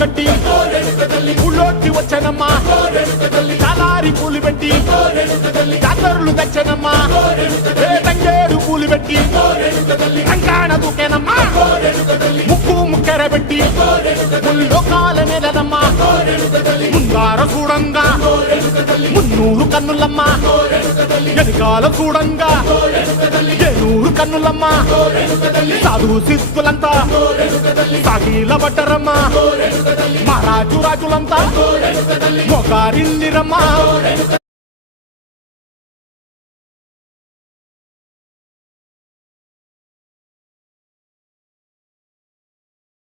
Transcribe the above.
కట్టి ఊళ్ళోకి వచ్చానమ్మా చాలారి పూలు పెట్టి జాతరులు తెచ్చానమ్మా తంగేడు పూలు పెట్టి రంగాణ దూకేనమ్మా ముక్కు ముక్కెర పెట్టి ముల్లోకాల నెలనమ్మా ముందార చూడంగా మున్నూరు కన్నులమ్మ ఎనకాల చూడంగా ఏనూరు కన్నులమ్మ సాధు సిద్ధులంతా సాగిల పడ్డరమ్మ మహారాజు రాజులంతా మొగారిల్లిరమ్మ